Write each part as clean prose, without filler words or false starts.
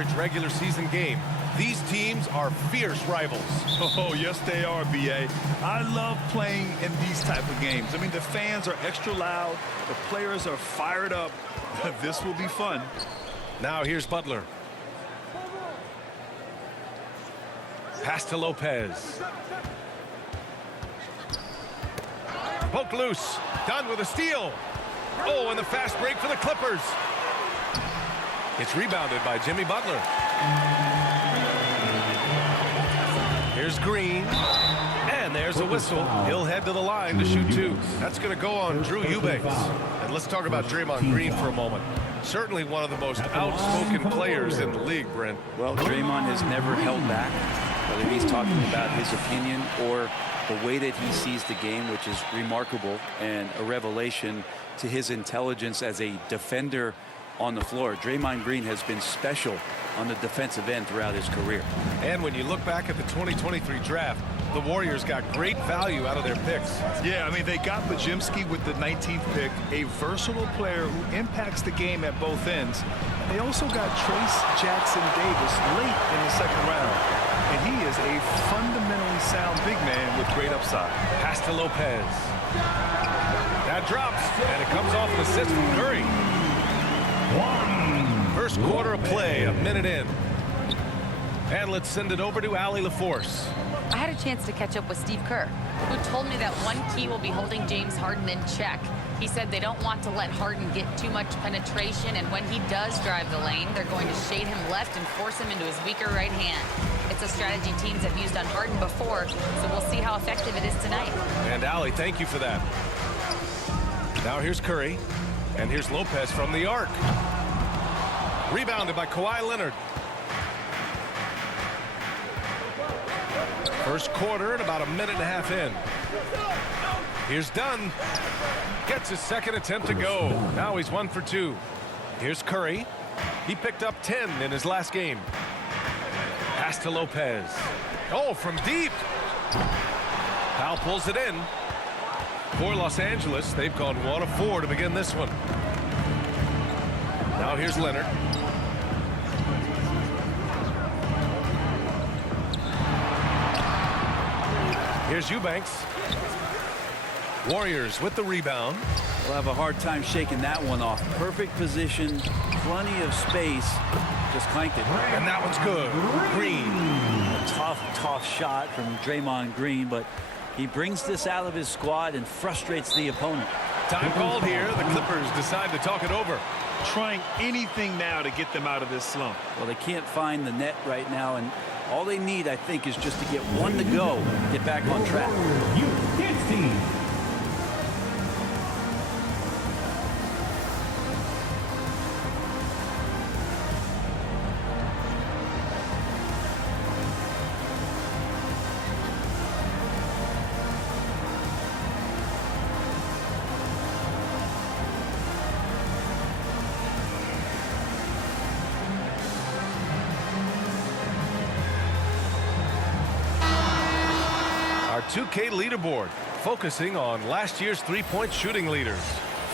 average regular season game. These teams are fierce rivals. Oh, yes, they are, B.A. I love playing in these type of games. I mean, the fans are extra loud. The players are fired up. This will be fun. Now here's Butler. Pass to Lopez. Poke loose. Done with a steal. Oh, and the fast break for the Clippers. It's rebounded by Jimmy Butler. Here's Green. And there's a whistle. He'll head to the line to shoot two. That's going to go on Drew Eubanks. And let's talk about Draymond Green for a moment. Certainly one of the most outspoken players in the league, Brent. Well, Draymond has never held back, whether he's talking about his opinion or the way that he sees the game, which is remarkable and a revelation to his intelligence as a defender on the floor. Draymond Green has been special on the defensive end throughout his career. And when you look back at the 2023 draft, the Warriors got great value out of their picks. Yeah, I mean, they got Podziemski with the 19th pick, a versatile player who impacts the game at both ends. They also got Trace Jackson Davis late in the second round. And he is a fundamentally sound big man with great upside. Pass to Lopez. That drops, and it comes off an assist from Curry. First quarter of play, a minute in. And let's send it over to Allie LaForce. I had a chance to catch up with Steve Kerr, who told me that one key will be holding James Harden in check. He said they don't want to let Harden get too much penetration, and when he does drive the lane, they're going to shade him left and force him into his weaker right hand. It's a strategy teams have used on Harden before, so we'll see how effective it is tonight. And Allie, thank you for that. Now here's Curry, and here's Lopez from the arc. Rebounded by Kawhi Leonard. First quarter and about a minute and a half in. Here's Dunn. Gets his second attempt to go. Now he's 1 for 2. Here's Curry. He picked up 10 in his last game. Pass to Lopez. Oh, from deep. Powell pulls it in. For Los Angeles, they've gone 1 of 4 to begin this one. Now here's Leonard. Here's Eubanks. Warriors with the rebound. We'll have a hard time shaking that one off. Perfect position, plenty of space. Just clanked it. And that one's good. Green. A tough shot from Draymond Green, but he brings this out of his squad and frustrates the opponent. Time called here. The Clippers decide to talk it over. Trying anything now to get them out of this slump. Well, they can't find the net right now, and all they need, I think, is just to get one to go, get back on track. Our 2K leaderboard, focusing on last year's three-point shooting leaders.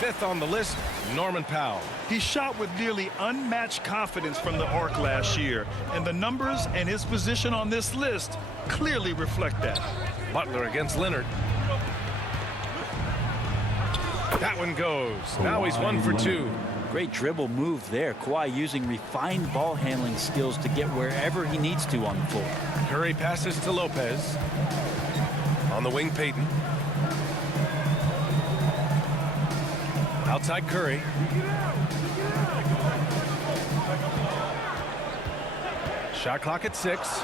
5th on the list, Norman Powell. He shot with nearly unmatched confidence from the arc last year, and the numbers and his position on this list clearly reflect that. Butler against Leonard. That one goes. Now he's 1 for 2. Great dribble move there. Kawhi using refined ball handling skills to get wherever he needs to on the floor. Curry passes to Lopez. On the wing, Payton. Outside Curry. Shot clock at 6.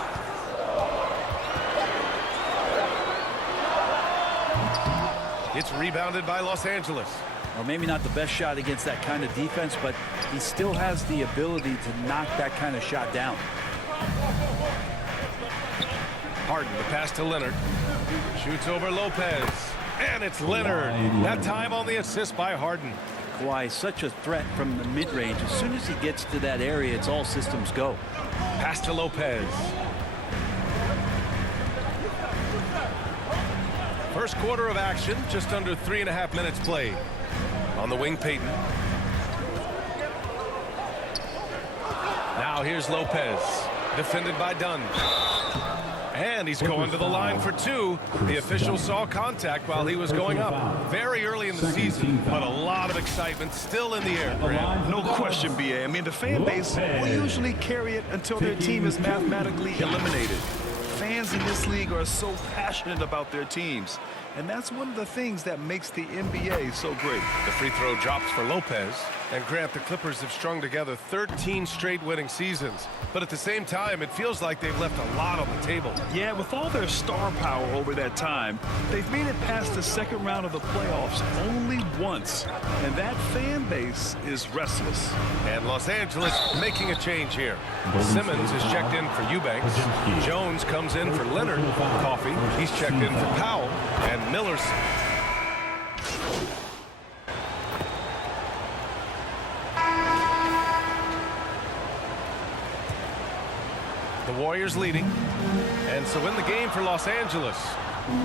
It's rebounded by Los Angeles. Well, maybe not the best shot against that kind of defense, but he still has the ability to knock that kind of shot down. Harden, the pass to Leonard. Shoots over Lopez. And it's Leonard. That time on the assist by Harden. Kawhi, such a threat from the mid-range. As soon as he gets to that area, it's all systems go. Pass to Lopez. First quarter of action, just under 3.5 minutes played. On the wing, Payton. Now here's Lopez, defended by Dunn. And he's going to the line for two. The official saw contact while he was going up. Very early in the season, but a lot of excitement still in the air, Graham. No question, B.A. I mean, the fan base will usually carry it until their team is mathematically eliminated. Fans in this league are so passionate about their teams, and that's one of the things that makes the NBA so great. The free throw drops for Lopez. And Grant, the Clippers have strung together 13 straight winning seasons. But at the same time, it feels like they've left a lot on the table. Yeah, with all their star power over that time, they've made it past the second round of the playoffs only once. And that fan base is restless. And Los Angeles making a change here. Simmons is checked in for Eubanks. Jones comes in for Leonard. Coffey, he's checked in for Powell. And Miller's... The Warriors leading. And so in the game for Los Angeles,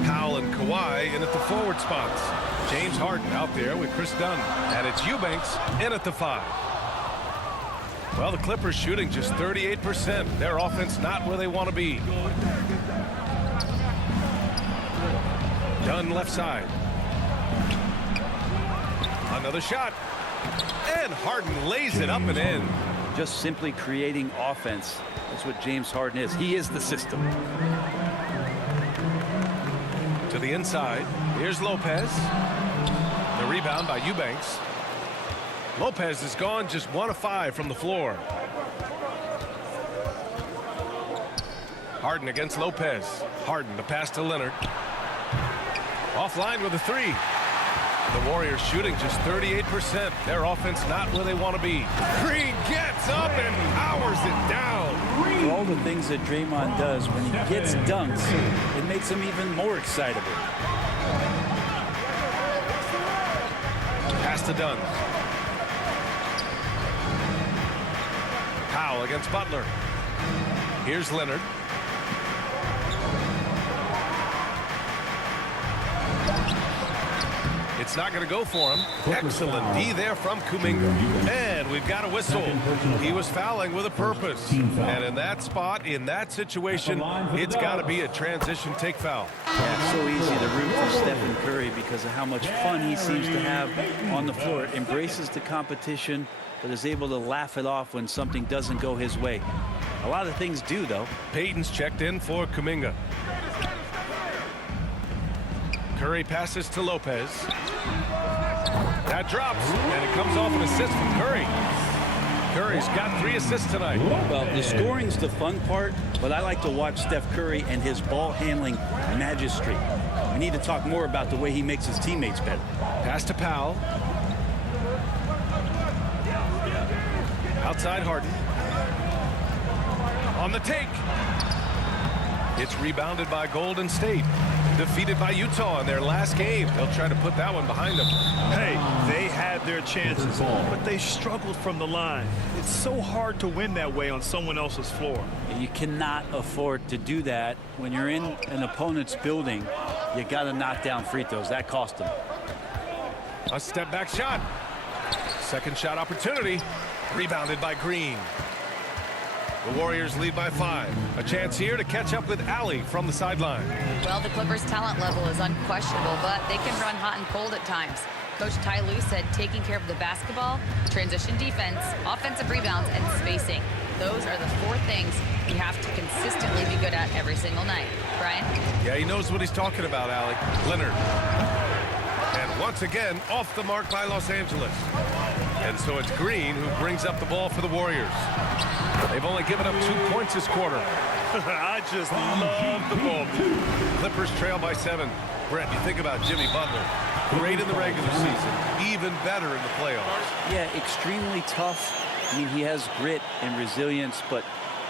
Powell and Kawhi in at the forward spots. James Harden out there with Chris Dunn. And it's Eubanks in at the 5. Well, the Clippers shooting just 38%. Their offense not where they want to be. Dunn left side. Another shot. And Harden lays it up and in. Just simply creating offense. That's what James Harden is. He is the system. To the inside. Here's Lopez. The rebound by Eubanks. Lopez is gone just 1 of 5 from the floor. Harden against Lopez. Harden, the pass to Leonard. Offline with a 3. The Warriors shooting just 38%. Their offense not where they want to be. Green gets up and powers it down. For all the things that Draymond does, when he gets dunks, it makes him even more excitable. Pass to Dunn. Powell against Butler. Here's Leonard. It's not going to go for him. Excellent D there from Kuminga. And we've got a whistle. He was fouling with a purpose. And in that spot, in that situation, it's got to be a transition take foul. Yeah, it's so easy to root for Stephen Curry because of how much fun he seems to have on the floor. Embraces the competition, but is able to laugh it off when something doesn't go his way. A lot of things do, though. Payton's checked in for Kuminga. Curry passes to Lopez. That drops, and it comes off an assist from Curry. Curry's got 3 assists tonight. Well, the scoring's the fun part, but I like to watch Steph Curry and his ball handling magistry. We need to talk more about the way he makes his teammates better. Pass to Powell. Outside Harden. On the take. It's rebounded by Golden State. Defeated by Utah in their last game. They'll try to put that one behind them. Hey, they had their chances, but they struggled from the line. It's so hard to win that way on someone else's floor. You cannot afford to do that when you're in an opponent's building. You got to knock down free throws. That cost them. A step back shot. Second shot opportunity. Rebounded by Green. The Warriors lead by 5. A chance here to catch up with Allie from the sideline. Well, the Clippers' talent level is unquestionable, but they can run hot and cold at times. Coach Ty Lue said taking care of the basketball, transition defense, offensive rebounds, and spacing. Those are the 4 things you have to consistently be good at every single night. Brian? Yeah, he knows what he's talking about, Allie. Leonard. And once again, off the mark by Los Angeles. And so it's Green who brings up the ball for the Warriors. They've only given up 2 points this quarter. I just love the ball. Clippers trail by 7. Brett, you think about Jimmy Butler. Great in the regular season. Even better in the playoffs. Yeah, extremely tough. I mean, he has grit and resilience, but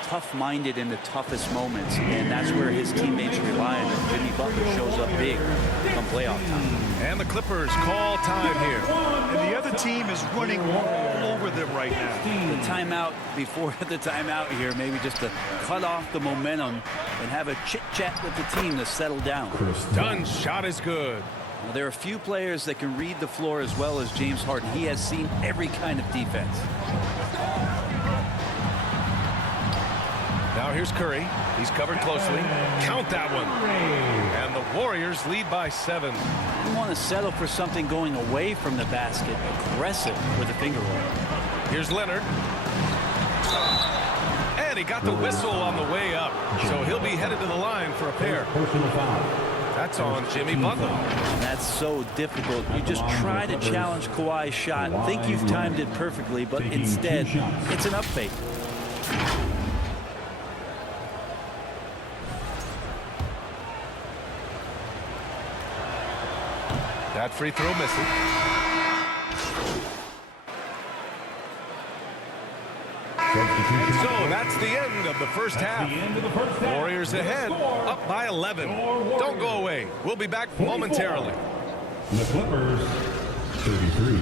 tough-minded in the toughest moments, and that's where his teammates rely on him. Jimmy Butler shows up big come playoff time. And the Clippers call time here. And the other team is running all over them right now. The timeout before the timeout here, maybe just to cut off the momentum and have a chit-chat with the team to settle down. Dunn's shot is good. Well, there are a few players that can read the floor as well as James Harden. He has seen every kind of defense. Now here's Curry. He's covered closely. Count that one. And the Warriors lead by 7. You want to settle for something going away from the basket, aggressive with a finger roll. Here's Leonard. And he got the whistle on the way up. So he'll be headed to the line for a pair. That's on Jimmy Butler. And that's so difficult. You just try to challenge Kawhi's shot, think you've timed it perfectly, but instead, it's an up fake. That free throw missing. So that's the end of the first half. Warriors ahead, up by 11. Don't go away. We'll be back momentarily. The Clippers, 33.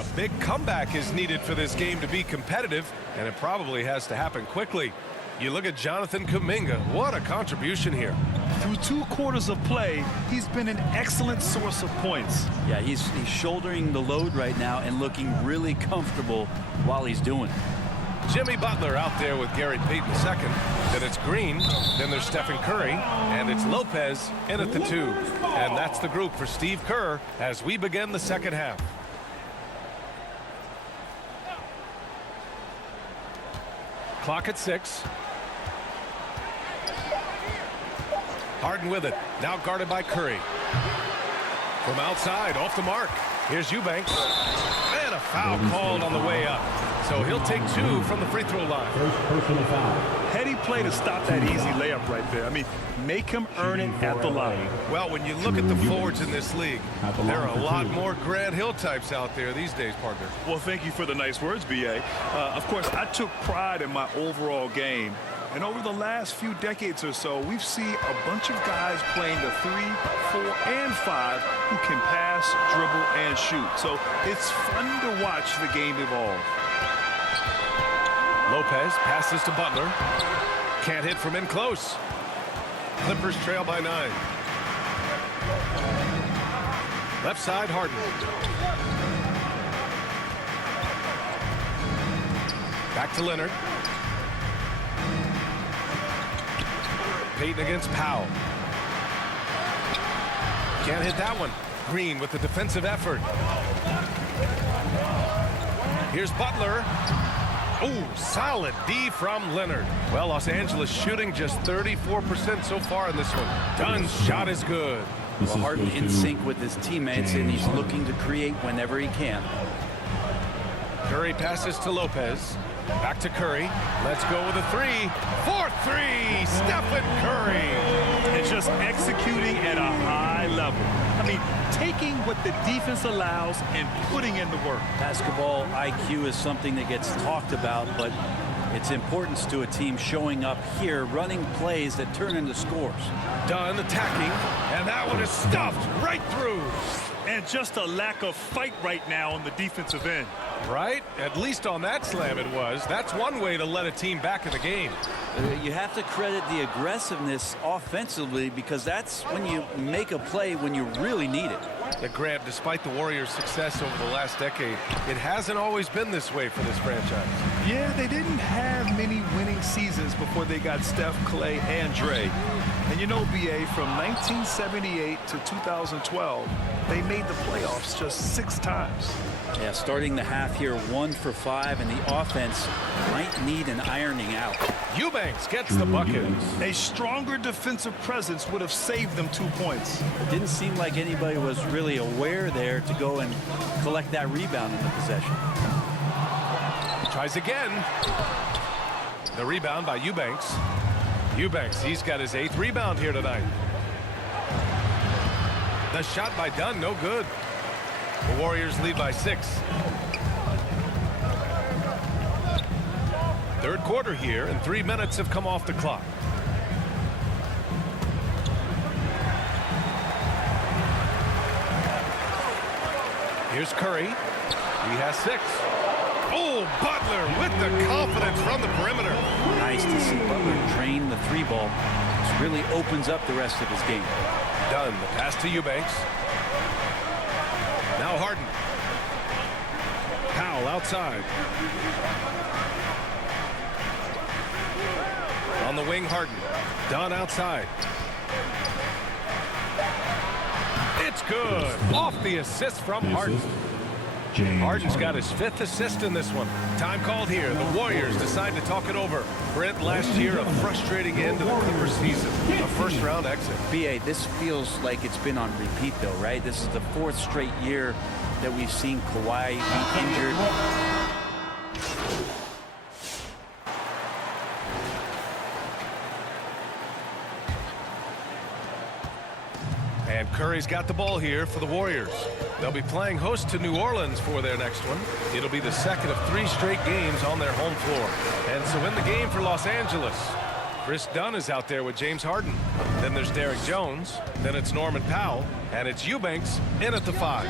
A big comeback is needed for this game to be competitive, and it probably has to happen quickly. You look at Jonathan Kuminga. What a contribution here. Through 2 quarters of play, he's been an excellent source of points. Yeah, he's shouldering the load right now and looking really comfortable while he's doing it. Jimmy Butler out there with Gary Payton second. Then it's Green. Then there's Stephen Curry. And it's Lopez in at the 2. And that's the group for Steve Kerr as we begin the second half. Clock at 6. Harden with it. Now guarded by Curry. From outside, off the mark. Here's Eubanks. And a foul called on the way up. So he'll take 2 from the free throw line. First personal foul. Heady play to stop that easy layup right there. I mean, make him earn it at the line. Well, when you look at the forwards in this league, there are a lot more Grant Hill types out there these days, partner. Well, thank you for the nice words, B.A. Of course, I took pride in my overall game. And over the last few decades or so, we've seen a bunch of guys playing the 3, 4, and 5 who can pass, dribble, and shoot. So it's fun to watch the game evolve. Lopez passes to Butler. Can't hit from in close. Clippers trail by 9. Left side, Harden. Back to Leonard. Payton against Powell. Can't hit that one. Green with the defensive effort. Here's Butler. Oh, solid D from Leonard. Well, Los Angeles shooting just 34% so far in this one. Dunn's shot is good. Well, Harden in sync with his teammates, and he's looking to create whenever he can. Curry passes to Lopez. Back to Curry. Let's go with a 3. 4-3. Stephen Curry. And just executing at a high level. I mean, taking what the defense allows and putting in the work. Basketball IQ is something that gets talked about, but its importance to a team showing up here, running plays that turn into scores. Dunn attacking, and that one is stuffed right through. And just a lack of fight right now on the defensive end. Right? At least on that slam it was. That's one way to let a team back in the game. You have to credit the aggressiveness offensively, because that's when you make a play when you really need it. The Grant, despite the Warriors' success over the last decade, it hasn't always been this way for this franchise. Yeah, they didn't have many winning seasons before they got Steph, Clay, and Dre. And you know, B.A., from 1978 to 2012, they made the playoffs just 6 times. Yeah, starting the half here 1 for 5, and the offense might need an ironing out. Eubanks gets the bucket. A stronger defensive presence would have saved them 2 points. It didn't seem like anybody was really aware there to go and collect that rebound in the possession. Tries again. The rebound by Eubanks. Eubanks, he's got his 8th rebound here tonight. The shot by Dunn, no good. The Warriors lead by 6. Third quarter here, and 3 minutes have come off the clock. Here's Curry. He has 6. Oh, Butler with the confidence from the perimeter. Nice to see Butler drain the 3 ball. This really opens up the rest of his game. Dunn, the pass to Eubanks. Now Harden. Powell outside. On the wing, Harden. Dunn outside. It's good. Off the assist from Harden. Harden's got his 5th assist in this one. Time called here. The Warriors decide to talk it over. Brent, last year, a frustrating end to the Clippers season. A first-round exit. B.A., this feels like it's been on repeat, though, right? This is the 4th straight year that we've seen Kawhi be injured. And Curry's got the ball here for the Warriors. They'll be playing host to New Orleans for their next one. It'll be the 2nd of 3 straight games on their home floor. And so in the game for Los Angeles, Chris Dunn is out there with James Harden. Then there's Derrick Jones. Then it's Norman Powell. And it's Eubanks in at the 5.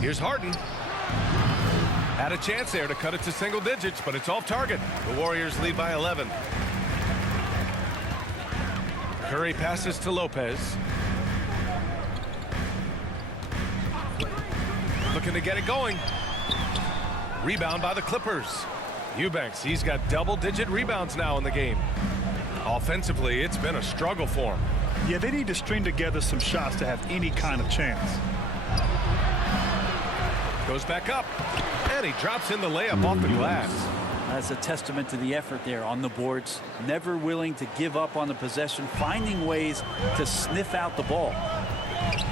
Here's Harden. Had a chance there to cut it to single digits, but it's off target. The Warriors lead by 11. Curry passes to Lopez. Looking to get it going. Rebound by the Clippers. Eubanks, he's got double-digit rebounds now in the game. Offensively, it's been a struggle for him. Yeah, they need to string together some shots to have any kind of chance. Goes back up, and he drops in the layup off the glass. That's a testament to the effort there on the boards. Never willing to give up on the possession, finding ways to sniff out the ball.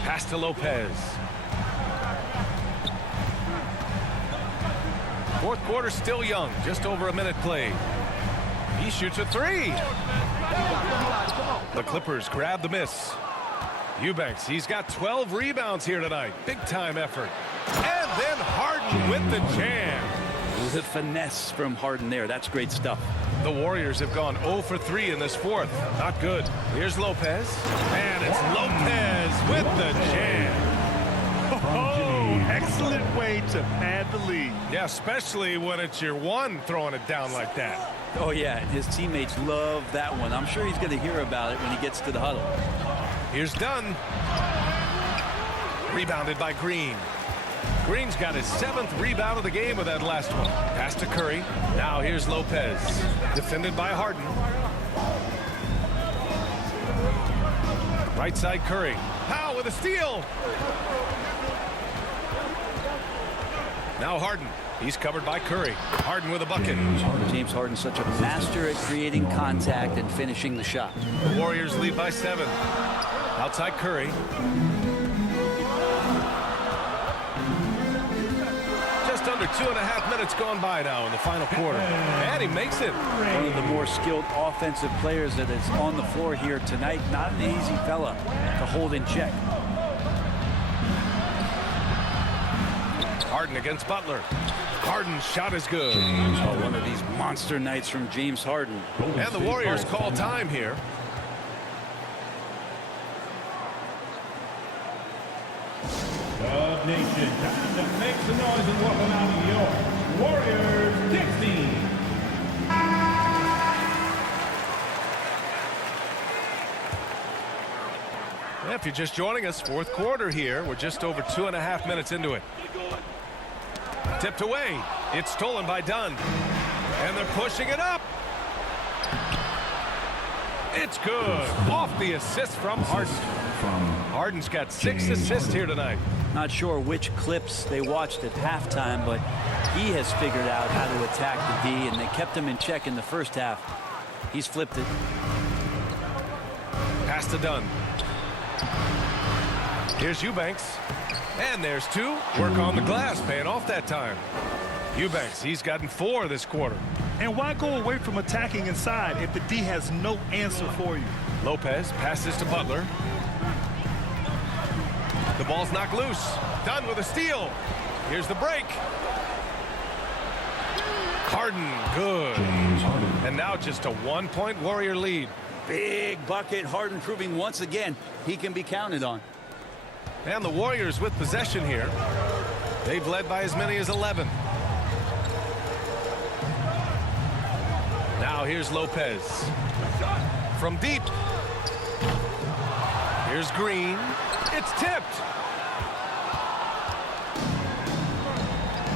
Pass to Lopez. 4th quarter still young, just over a minute played. He shoots a 3. The Clippers grab the miss. Eubanks, he's got 12 rebounds here tonight. Big time effort. And then Harden with the jam. The finesse from Harden there. That's great stuff. The Warriors have gone 0 for 3 in this 4th. Not good. Here's Lopez. And it's Lopez with the jam. Oh, excellent way to pad the lead. Yeah, especially when it's your one throwing it down like that. Oh, yeah. His teammates love that one. I'm sure he's going to hear about it when he gets to the huddle. Here's Dunn. Rebounded by Green. Green's got his 7th rebound of the game with that last one. Pass to Curry. Now here's Lopez. Defended by Harden. Right side Curry. Powell with a steal. Now Harden. He's covered by Curry. Harden with a bucket. James Harden's such a master at creating contact and finishing the shot. The Warriors lead by 7. Outside Curry. Just under 2.5 minutes gone by now in the final quarter. And he makes it. One of the more skilled offensive players that is on the floor here tonight. Not an easy fella to hold in check. Harden against Butler. Harden's shot is good. Oh, one of these monster nights from James Harden. And the Warriors call time here. Dub Nation, time to make some noise and welcome out your Warriors 16. If you're just joining us, 4th quarter here. We're just over 2.5 minutes into it. Tipped away. It's stolen by Dunn. And they're pushing it up. It's good. Off the assist from Harden. Harden's got 6 assists here tonight. Not sure which clips they watched at halftime, but he has figured out how to attack the D, and they kept him in check in the first half. He's flipped it. Pass to Dunn. Here's Eubanks. And there's 2. Work on the glass, paying off that time. Eubanks, he's gotten 4 this quarter. And why go away from attacking inside if the D has no answer for you? Lopez passes to Butler. The ball's knocked loose. Dunn with a steal. Here's the break. Harden, good. And now just a 1-point Warrior lead. Big bucket. Harden proving once again he can be counted on. And the Warriors with possession here. They've led by as many as 11. Now here's Lopez. From deep. Here's Green. It's tipped.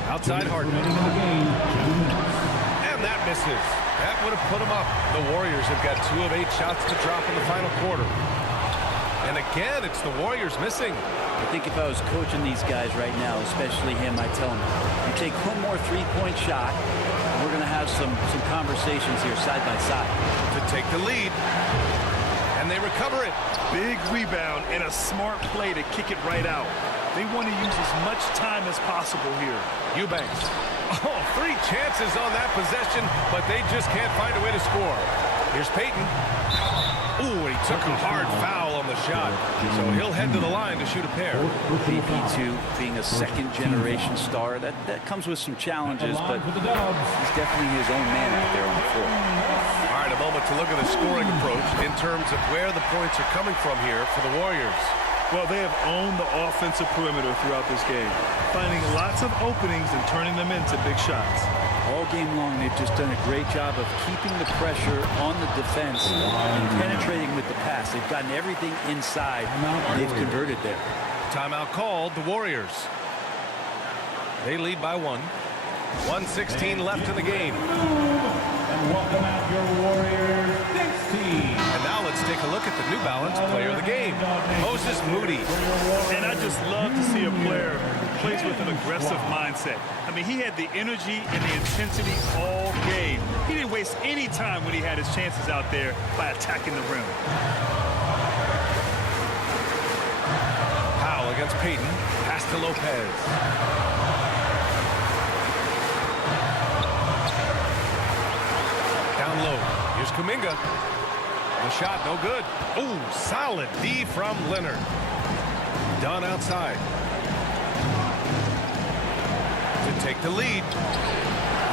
Outside Harden. And that misses. That would have put them up. The Warriors have got 2 of 8 shots to drop in the final quarter. And again, it's the Warriors missing. I think if I was coaching these guys right now, especially him, I'd tell him, you take one more three-point shot, and we're going to have some conversations here side by side. To take the lead. And they recover it. Big rebound and a smart play to kick it right out. They want to use as much time as possible here. Eubanks. Oh, 3 chances on that possession, but they just can't find a way to score. Here's Payton. Ooh, he took a hard foul on the shot, so he'll head to the line to shoot a pair. BP2 being a second-generation star, that comes with some challenges, but he's definitely his own man out there on the floor. All right, a moment to look at the scoring approach in terms of where the points are coming from here for the Warriors. Well, they have owned the offensive perimeter throughout this game, finding lots of openings and turning them into big shots. All game long, they've just done a great job of keeping the pressure on the defense and penetrating with the pass. They've gotten everything inside, and they've converted there. Timeout called, the Warriors. They lead by 1. 1:16 left in the game. And welcome out your Warriors 16. And now let's take a look at the New Balance player of the game, Moses Moody. And I just love to see a player who plays with an aggressive mindset. I mean, he had the energy and the intensity all game. He didn't waste any time when he had his chances out there by attacking the rim. Powell against Payton. Pass to Lopez. Down low. Here's Kuminga. The shot, no good. Ooh, solid D from Leonard. Dunn outside. To take the lead.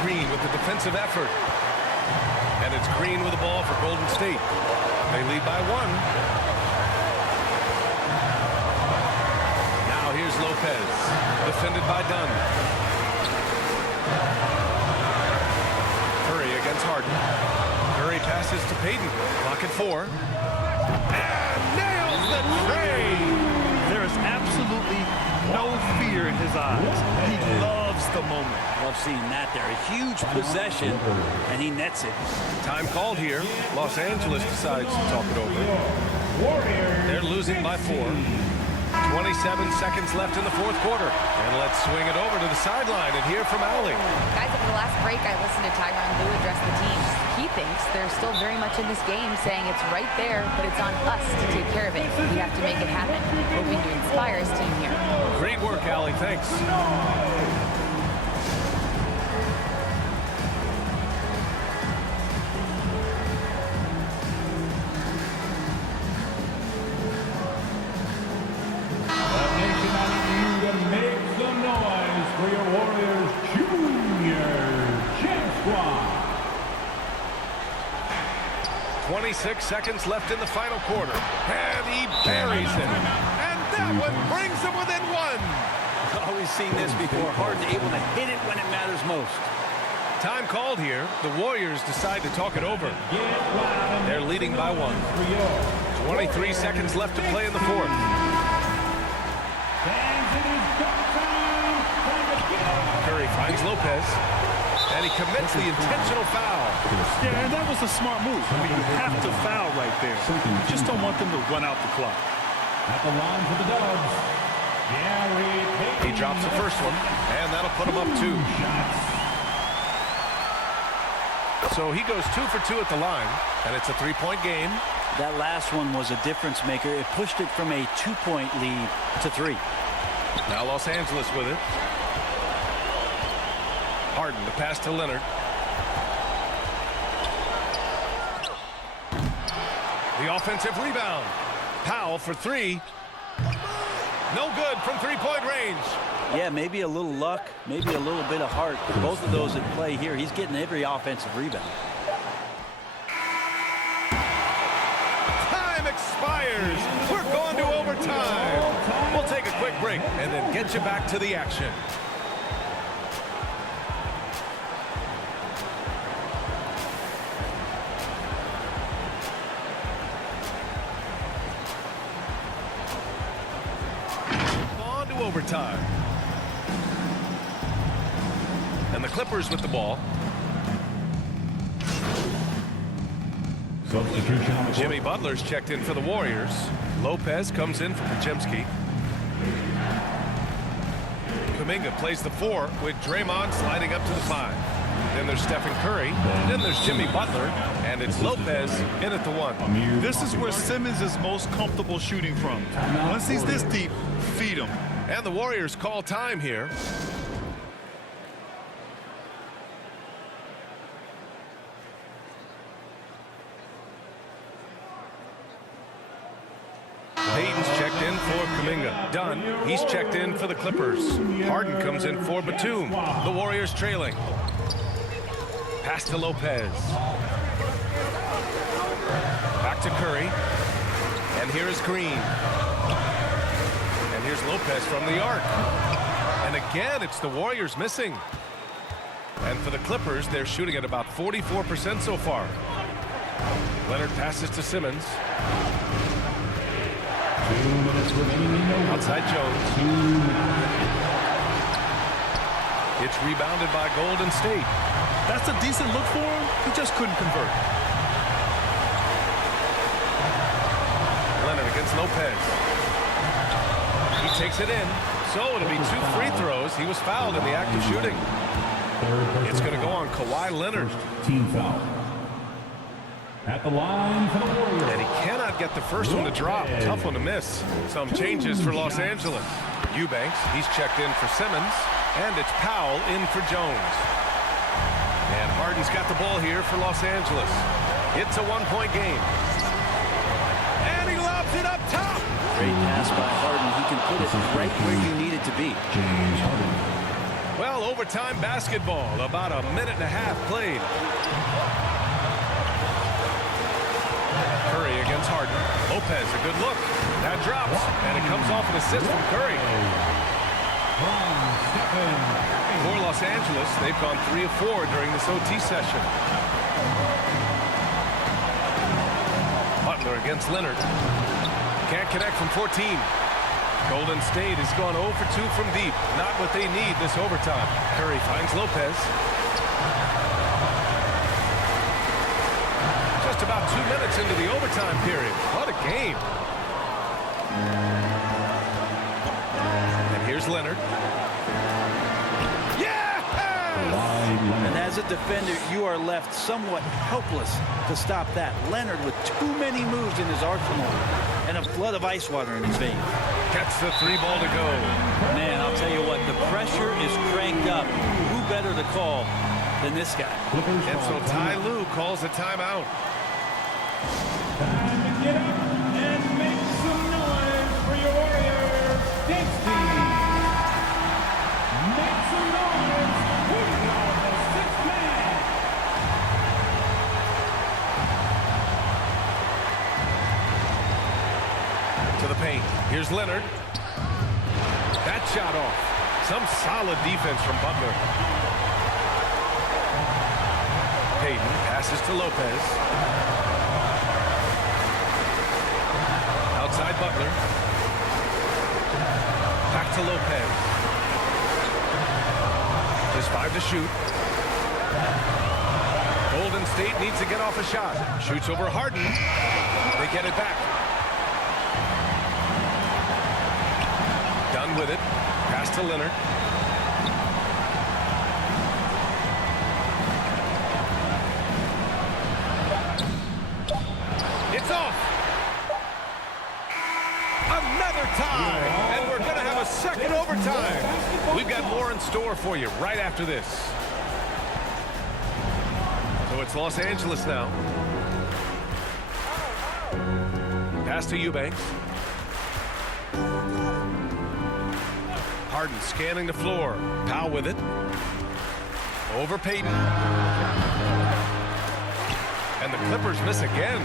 Green with the defensive effort. And it's Green with the ball for Golden State. They lead by 1. Now here's Lopez. Defended by Dunn. Curry against Harden. Curry passes to Payton. Clock at 4. And nails the tray. There is absolutely no fear in his eyes. He loves the moment. Love seeing that there. A huge possession, and he nets it. Time called here. Los Angeles decides to talk it over. They're losing by 4. 27 seconds left in the 4th quarter. And let's swing it over to the sideline and hear from Allie. Guys, over the last break, I listened to Tyronn Lue address the team. He thinks they're still very much in this game, saying it's right there, but it's on us to take care of it. We have to make it happen. Hoping to inspire his team here. Great work, Allie. Thanks. Make some noise for your Warriors Junior Champ Squad. 26 seconds left in the final quarter. And he buries it. And that one brings them within 1. Always seen this before. Harden able to hit it when it matters most. Time called here. The Warriors decide to talk it over. They're leading by 1. 23 seconds left to play in the 4th. Curry finds Lopez. And he commits the intentional foul. Yeah, and that was a smart move. I mean, you have to foul right there. You just don't want them to run out the clock. At the line for the Dubs, Gary Payton. He drops the first one, and that'll put him up 2. So he goes 2 for 2 at the line, and it's a 3-point game. That last one was a difference maker. It pushed it from a 2-point lead to 3. Now Los Angeles with it. Harden, the pass to Leonard. The offensive rebound. Powell for 3. No good from 3-point range. Yeah, maybe a little luck, maybe a little bit of heart. Both of those at play here. He's getting every offensive rebound. Time expires. We're going to overtime. We'll take a quick break and then get you back to the action. On to overtime. And the Clippers with the ball. Substitution on the Jimmy court. Butler's checked in for the Warriors. Lopez comes in for Podziemski. Kuminga plays the 4 with Draymond sliding up to the 5. Then there's Stephen Curry. Then there's Jimmy Butler. And it's Lopez in at the 1. This is where Simmons is most comfortable shooting from. Once he's this deep, feed him. And the Warriors call time here. Payton's checked in for Kuminga. Dunn, he's checked in for the Clippers. Harden comes in for Batum. The Warriors trailing. Pass to Lopez. Back to Curry. And here is Green. And here's Lopez from the arc. And again, it's the Warriors missing. And for the Clippers, they're shooting at about 44% so far. Leonard passes to Simmons. 2 minutes remaining. Outside Jones. 2 minutes. It's rebounded by Golden State. That's a decent look for him. He just couldn't convert. Leonard against Lopez. He takes it in. So it'll be 2 free throws. He was fouled in the act of shooting. It's going to go on Kawhi Leonard. Team foul. At the line for the Warriors. And he cannot get the first one to drop. Tough one to miss. Some changes for Los Angeles. Eubanks, he's checked in for Simmons. And it's Powell in for Jones. And Harden's got the ball here for Los Angeles. It's a 1-point game. And he lobs it up top. Great pass by Harden. He can put it right where you need it to be. James Harden. Well, overtime basketball. About a minute and a half played. Curry against Harden. Lopez, a good look. That drops, and it comes off an assist from Curry. For Los Angeles, they've gone 3 of 4 during this OT session. Butler against Leonard. Can't connect from 14. Golden State has gone 0 for 2 from deep. Not what they need this overtime. Curry finds Lopez. Just about 2 minutes into the overtime period. What a game. And here's Leonard. And as a defender, you are left somewhat helpless to stop that. Leonard with too many moves in his arsenal and a flood of ice water in his veins. Gets the 3 ball to go. Man, I'll tell you what, the pressure is cranked up. Who better to call than this guy? And so Ty Lue calls a timeout. Time to get up and make some noise for your Warriors. Dance team. Make some noise. We are the 6th man. To the paint. Here's Leonard. That shot off. Some solid defense from Butler. Payton passes to Lopez. Outside Butler. Back to Lopez. Just 5 to shoot. Golden State needs to get off a shot. Shoots over Harden. They get it back. Done with it. Pass to Leonard. It's off. Another tie. And we're going to have a second overtime. We've got more in store for you right after this. So it's Los Angeles now. Pass to Eubanks. Harden scanning the floor. Powell with it. Over Payton. And the Clippers miss again.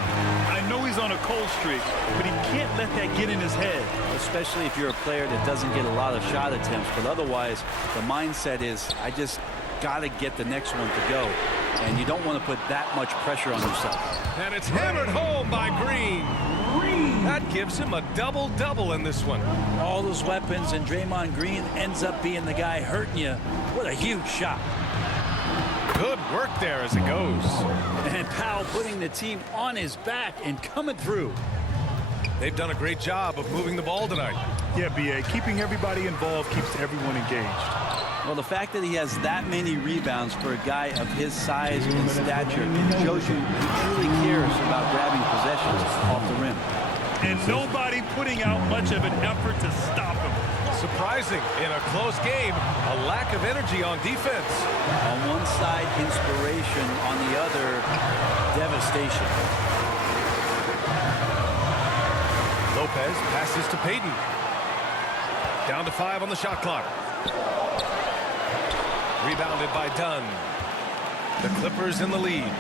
I know he's on a cold streak, but he can't let that get in his head. Especially if you're a player that doesn't get a lot of shot attempts. But otherwise, the mindset is, I just got to get the next one to go. And you don't want to put that much pressure on yourself. And it's hammered home by Green. That gives him a double-double in this one. All those weapons, and Draymond Green ends up being the guy hurting you. What a huge shot. Good work there as it goes. And Powell putting the team on his back and coming through. They've done a great job of moving the ball tonight. Yeah, B.A. Keeping everybody involved keeps everyone engaged. Well, the fact that he has that many rebounds for a guy of his size and stature shows you he truly cares about grabbing possessions off the rim. And nobody putting out much of an effort to stop him. Surprising in a close game, a lack of energy on defense. On one side, inspiration. On the other, devastation. Lopez passes to Payton. Down to 5 on the shot clock. Rebounded by Dunn. The Clippers in the lead.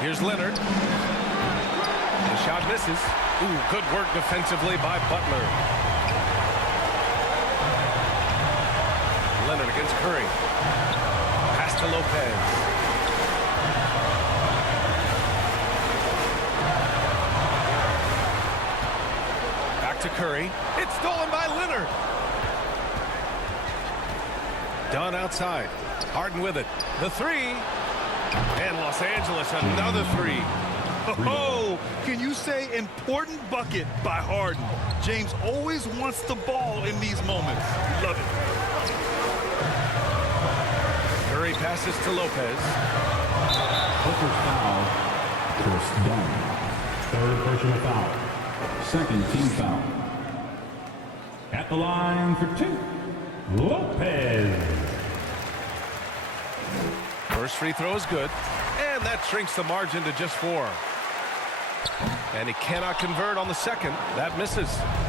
Here's Leonard. The shot misses. Ooh, good work defensively by Butler. Leonard against Curry. Pass to Lopez. Back to Curry. It's stolen by Leonard. Dunn outside. Harden with it. The three. And Los Angeles another three. Oh, can you say important bucket by Harden? James always wants the ball in these moments. Love it. Curry passes to Lopez. Clippers foul. First down. Third personal foul. Second team foul. At the line for 2, Lopez. First free throw is good. And that shrinks the margin to just 4. And he cannot convert on the second. That misses.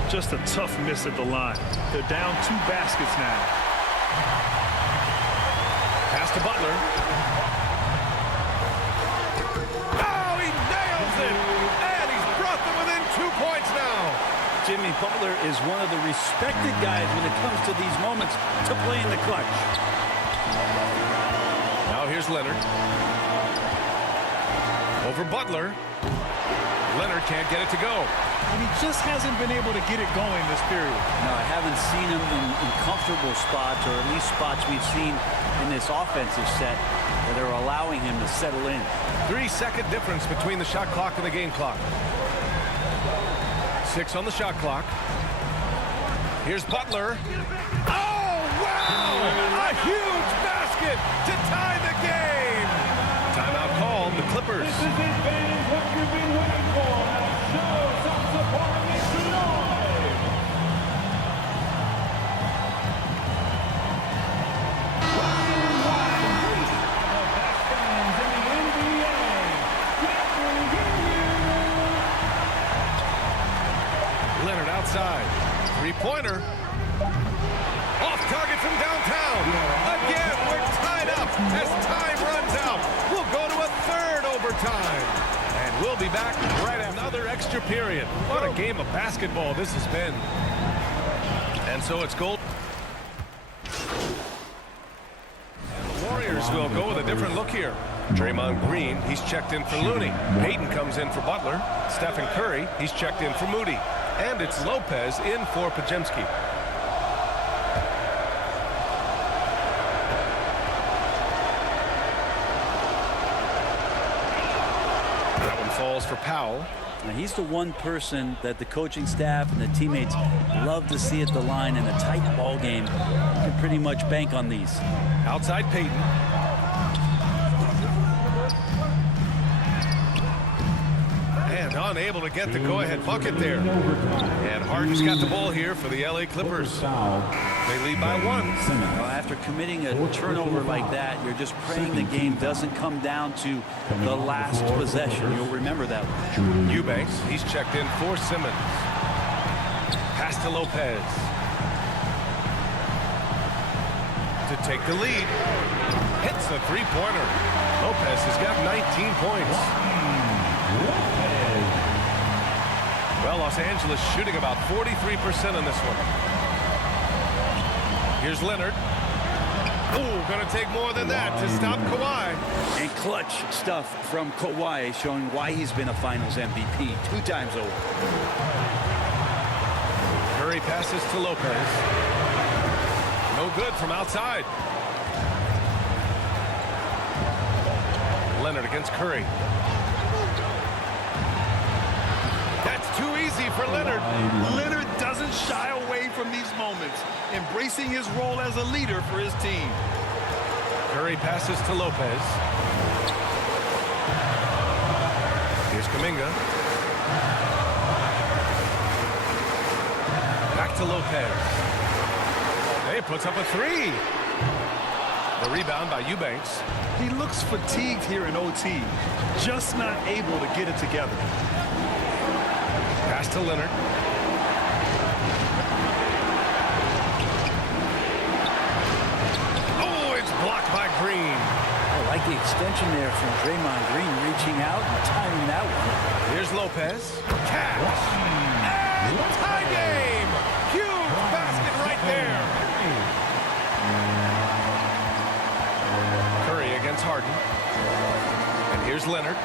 Just a tough miss at the line. They're down 2 baskets now. Pass to Butler. Oh, he nails it! And he's brought them within 2 points now. Jimmy Butler is one of the respected guys when it comes to these moments to play in the clutch. Now here's Leonard. Over Butler. Leonard can't get it to go. And he just hasn't been able to get it going this period. No, I haven't seen him in comfortable spots, or at least spots we've seen in this offensive set that are allowing him to settle in. 3-second difference between the shot clock and the game clock. 6 on the shot clock. Here's Butler. Oh, wow! A huge basket to tie the game. Timeout called, the Clippers. This is his fans, what you've been waiting for. Now show some support, make some noise. Rushing wide, reach of the best fans in the NBA. Can't believe you. Leonard outside. Three-pointer. Off target from downtown. Again, we're tied up as time runs out. We'll go to a third overtime. And we'll be back right after another extra period. What a game of basketball this has been. And so it's goal. And the Warriors will go with a different look here. Draymond Green, he's checked in for Looney. Payton comes in for Butler. Stephen Curry, he's checked in for Moody. And it's Lopez in for Podziemski. That one falls for Powell. Now, he's the one person that the coaching staff and the teammates love to see at the line in a tight ball game. You can pretty much bank on these. Outside Payton. And unable to get the go-ahead bucket there. And Harden's got the ball here for the LA Clippers. They lead by 1. Well, after committing a turnover like that, you're just praying the game doesn't come down to the last possession. You'll remember that one. Eubanks, he's checked in for Simmons. Pass to Lopez. To take the lead. Hits the three-pointer. Lopez has got 19 points. Well, Los Angeles shooting about 43% on this one. Here's Leonard. Ooh, gonna take more than that to stop Kawhi. And clutch stuff from Kawhi, showing why he's been a Finals MVP 2 times over. Curry passes to Lopez. No good from outside. Leonard against Curry. That's too easy for Leonard. Leonard doesn't shy away from these moments, embracing his role as a leader for his team. Curry passes to Lopez. Here's Kuminga. Back to Lopez. He puts up a three. The rebound by Eubanks. He looks fatigued here in OT, just not able to get it together. Pass to Leonard. Oh, it's blocked by Green. I like the extension there from Draymond Green reaching out and timing that one. Here's Lopez. Catch. And tie game. Huge basket right there. Curry against Harden. And here's Leonard.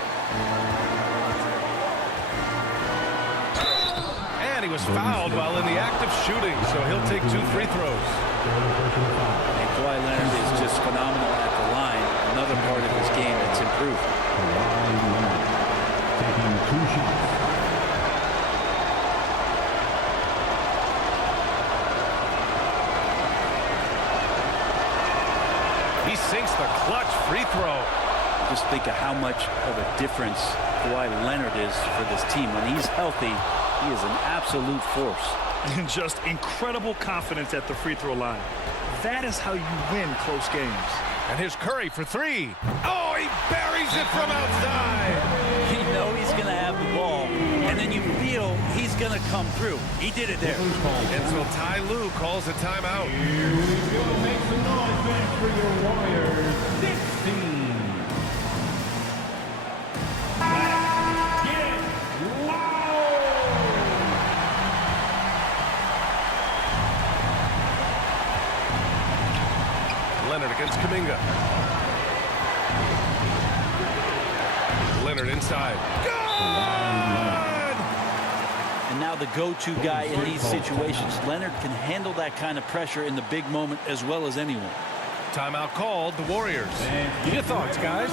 And he was fouled while in the act of shooting, so he'll take 2 free throws. And Kawhi Leonard is just phenomenal at the line. Another part of his game that's improved. Taking 2 shots. He sinks the clutch free throw. Just think of how much of a difference Kawhi Leonard is for this team. When he's healthy, he is an absolute force. And just incredible confidence at the free throw line. That is how you win close games. And here's Curry for 3. Oh, he buries it from outside. You know he's going to have the ball, and then you feel he's going to come through. He did it there. And so Ty Lue calls a timeout. Here we go. Make some noise, fans, for your Warriors. 16. Basket. Wow. Leonard against Kuminga. Leonard inside. Good! And now the go-to guy in these situations. Leonard can handle that kind of pressure in the big moment as well as anyone. Timeout called, the Warriors. Your thoughts, guys?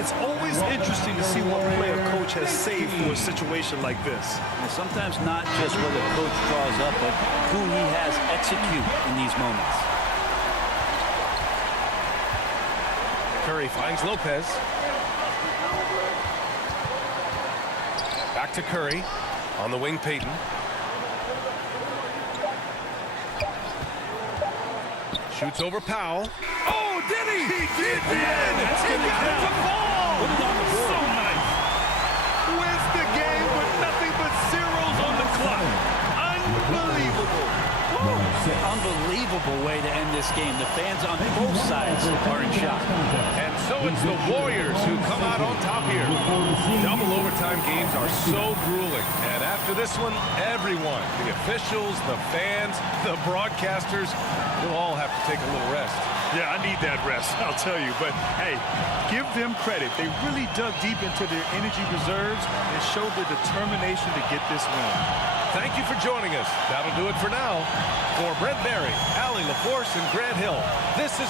It's always interesting to see what play a coach has saved for a situation like this. And sometimes not just what the coach draws up, but who he has execute in these moments. Curry finds Lopez. Back to Curry. On the wing, Payton. Shoots over Powell. Oh, did he? He did! He got it to fall! So nice. Wins the game with nothing but zeros on the clock. Unbelievable. Unbelievable way to end this game. The fans on both sides are in shock. And so it's the Warriors who come out on top here. Double overtime games are so grueling. And after this one, everyone, the officials, the fans, the broadcasters, will all have to take a little rest. Yeah, I need that rest, I'll tell you. But, hey, give them credit. They really dug deep into their energy reserves and showed the determination to get this win. Thank you for joining us. That'll do it for now. For Brent Barry, Allie LaForce, and Grant Hill, this is...